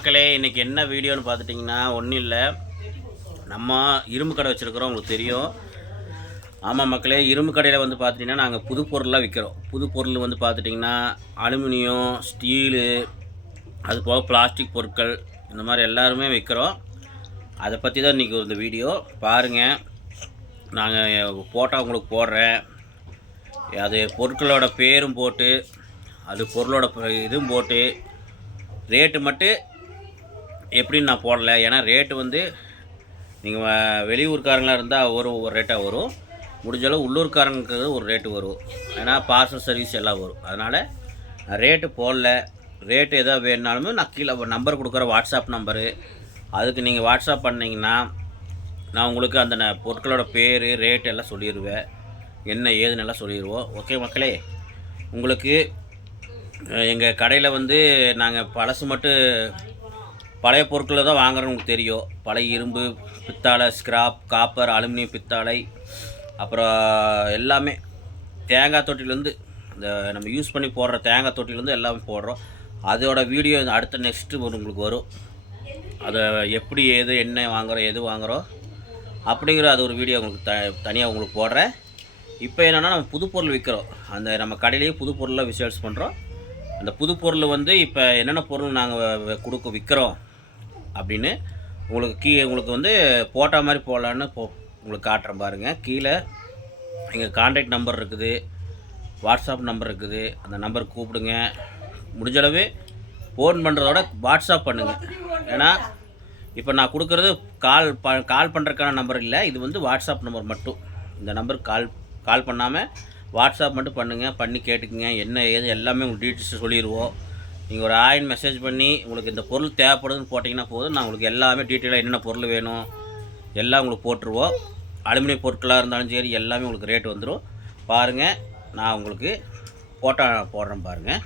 மக்களே, இன்னைக்கு என்ன வீடியோன்னு பார்த்துட்டிங்கன்னா, ஒன்றும் இல்லை. நம்ம இரும்பு கடை வச்சுருக்கிறோம், உங்களுக்கு தெரியும். ஆமாம் மக்களே, இரும்பு கடையில் வந்து பார்த்துட்டிங்கன்னா நாங்கள் புது பொருள்லாம் விற்கிறோம். புது பொருள் வந்து பார்த்துட்டிங்கன்னா அலுமினியம், ஸ்டீலு, அதுபோக பிளாஸ்டிக் பொருட்கள், இந்த மாதிரி எல்லாருமே விற்கிறோம். அதை பற்றி தான் இன்றைக்கி இந்த வீடியோ பாருங்கள். நாங்கள் ஃபோட்டோ உங்களுக்கு போடுறேன். அது பொருட்களோட பேரும் போட்டு, அது பொருளோட இதுவும் போட்டு, ரேட்டு மட்டும் எப்படின்னு நான் போடலை. ஏன்னா ரேட்டு வந்து நீங்கள் வெளியூர்காரங்களாக இருந்தால் ஒரு ரேட்டாக வரும், முடிஞ்சளவு உள்ளூர்காரங்களுக்கு ஒரு ரேட்டு வரும். ஏன்னா பார்சல் சர்வீஸ் எல்லாம் வரும். அதனால் ரேட்டு போடல. ரேட்டு எதாவது வேணுனாலுமே நான் கீழே நம்பர் கொடுக்குறேன், வாட்ஸ்அப் நம்பரு. அதுக்கு நீங்கள் வாட்ஸ்அப் பண்ணிங்கன்னா நான் உங்களுக்கு அந்த பொருட்களோட பேர், ரேட்டு எல்லாம் சொல்லிடுவேன். என்ன ஏதுன்னு எல்லாம் சொல்லிடுவோம். ஓகே மக்களே, உங்களுக்கு எங்கள் கடையில் வந்து நாங்கள் பழசு மட்டும் பழைய பொருட்களை தான் வாங்குறோன்னு உங்களுக்கு தெரியும். பழைய இரும்பு, பித்தாளை, ஸ்கிராப், காப்பர், அலுமினியம், பித்தாளை, அப்புறம் எல்லாமே தேங்காய் தொட்டிலேருந்து இந்த நம்ம யூஸ் பண்ணி போடுற தேங்காய் தொட்டிலேருந்து எல்லாமே போடுறோம். அதோட வீடியோ அடுத்த நெக்ஸ்ட்டு உங்களுக்கு வரும். அதை எப்படி எது என்ன வாங்குகிறோம், எது வாங்குகிறோம் அப்படிங்கிற அது ஒரு வீடியோ உங்களுக்கு தனியாக உங்களுக்கு போடுறேன். இப்போ என்னென்னா நம்ம புது பொருள் விற்கிறோம். அந்த நம்ம கடையிலேயே புது பொருளாக சேல்ஸ் பண்ணுறோம். அந்த புது பொருள் வந்து இப்போ என்னென்ன பொருள் நாங்கள் விற்கிறோம் அப்படின்னு உங்களுக்கு வந்து போட்டோ மாதிரி போடலான்னு உங்களுக்கு காட்டுறேன் பாருங்கள். கீழே எங்கள் கான்டாக்ட் நம்பர் இருக்குது, வாட்ஸ்அப் நம்பர் இருக்குது. அந்த நம்பருக்கு கூப்பிடுங்க. முடிஞ்சளவு ஃபோன் பண்ணுறதோட வாட்ஸ்அப் பண்ணுங்கள். ஏன்னா இப்போ நான் கொடுக்குறது கால் பண்ணுறதுக்கான நம்பர் இல்லை, இது வந்து வாட்ஸ்அப் நம்பர் மட்டும். இந்த நம்பருக்கு கால் பண்ணாமல் வாட்ஸ்அப் மட்டும் பண்ணுங்கள். பண்ணி கேட்டுக்குங்க, என்ன ஏது எல்லாமே உங்களுக்கு டீட்டெயில்ஸ் சொல்லிடுவோம். நீங்கள் ஒரு மெசேஜ் பண்ணி உங்களுக்கு இந்த பொருள் தேவைப்படுதுன்னு போட்டிங்கன்னா போதும், நான் உங்களுக்கு எல்லாமே டீட்டெயிலாக என்னென்ன பொருள் வேணும் எல்லாம் உங்களுக்கு போட்டுருவோம். அலுமினியம் பொருட்களாக இருந்தாலும் சரி, எல்லாமே உங்களுக்கு ரேட்டு வந்துடும். பாருங்கள், நான் உங்களுக்கு ஃபோட்டோ போடுறேன் பாருங்கள்.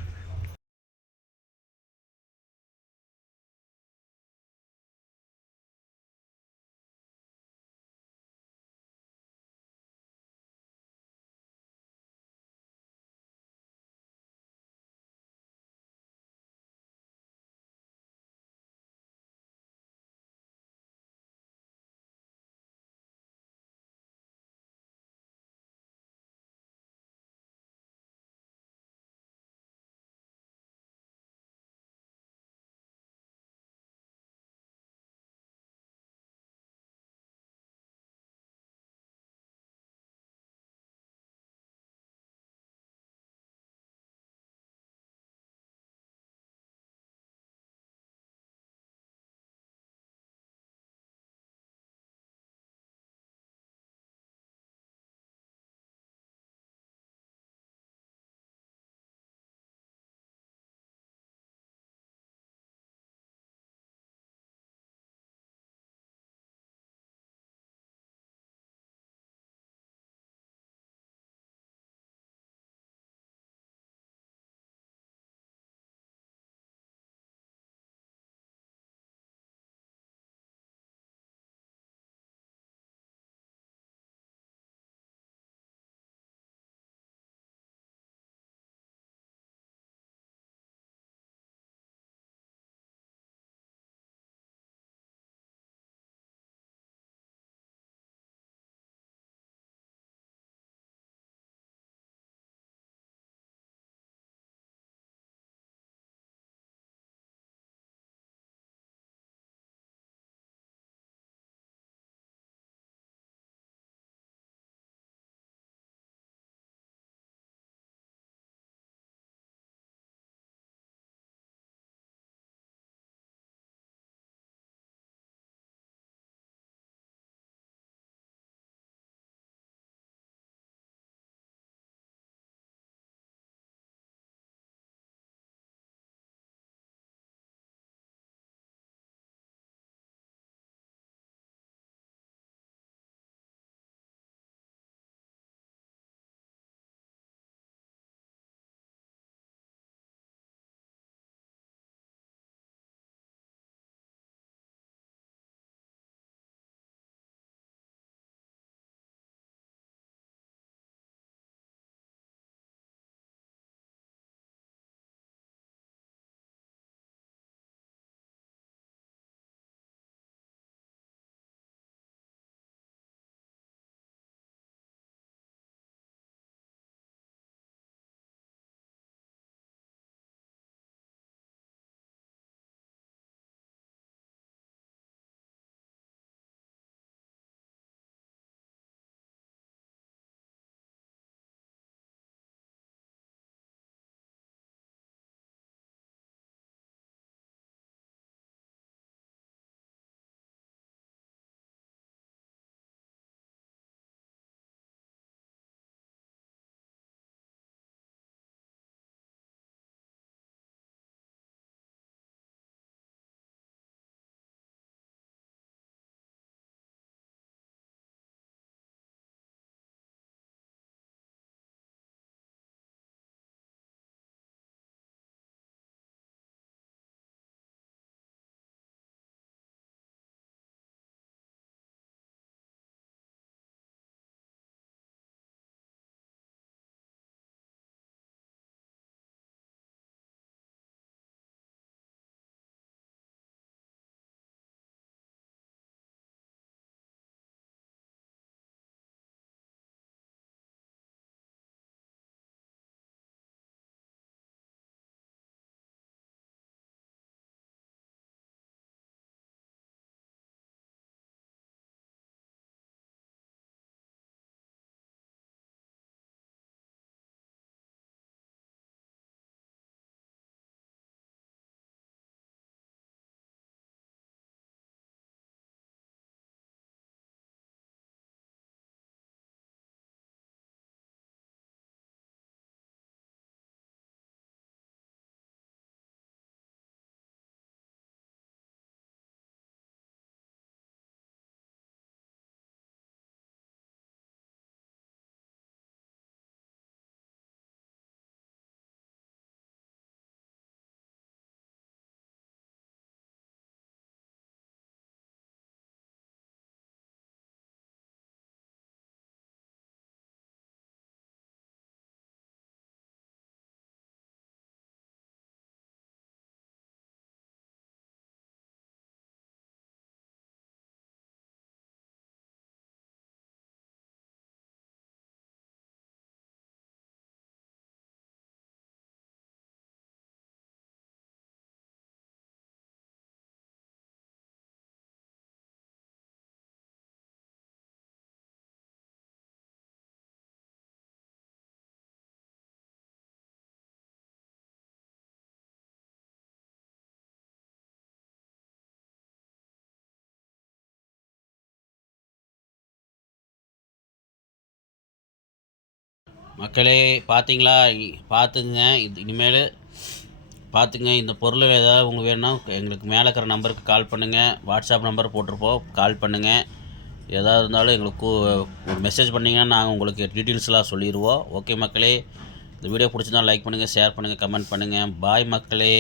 மக்களே பார்த்தீங்களா, பார்த்துங்க. இனிமேல் பார்த்துங்க. இந்த பொருள் ஏதாவது உங்களுக்கு வேணும்னா எங்களுக்கு மேலே இருக்கிற நம்பருக்கு கால் பண்ணுங்கள். வாட்ஸ்அப் நம்பர் போட்டிருப்போம், கால் பண்ணுங்கள். எதாக இருந்தாலும் எங்களுக்கு ஒரு மெசேஜ் பண்ணிங்கன்னா நாங்கள் உங்களுக்கு டீட்டெயில்ஸ்லாம் சொல்லிடுவோம். ஓகே மக்களே, இந்த வீடியோ பிடிச்சிருந்தா லைக் பண்ணுங்கள், ஷேர் பண்ணுங்கள், கமெண்ட் பண்ணுங்கள். பாய் மக்களே.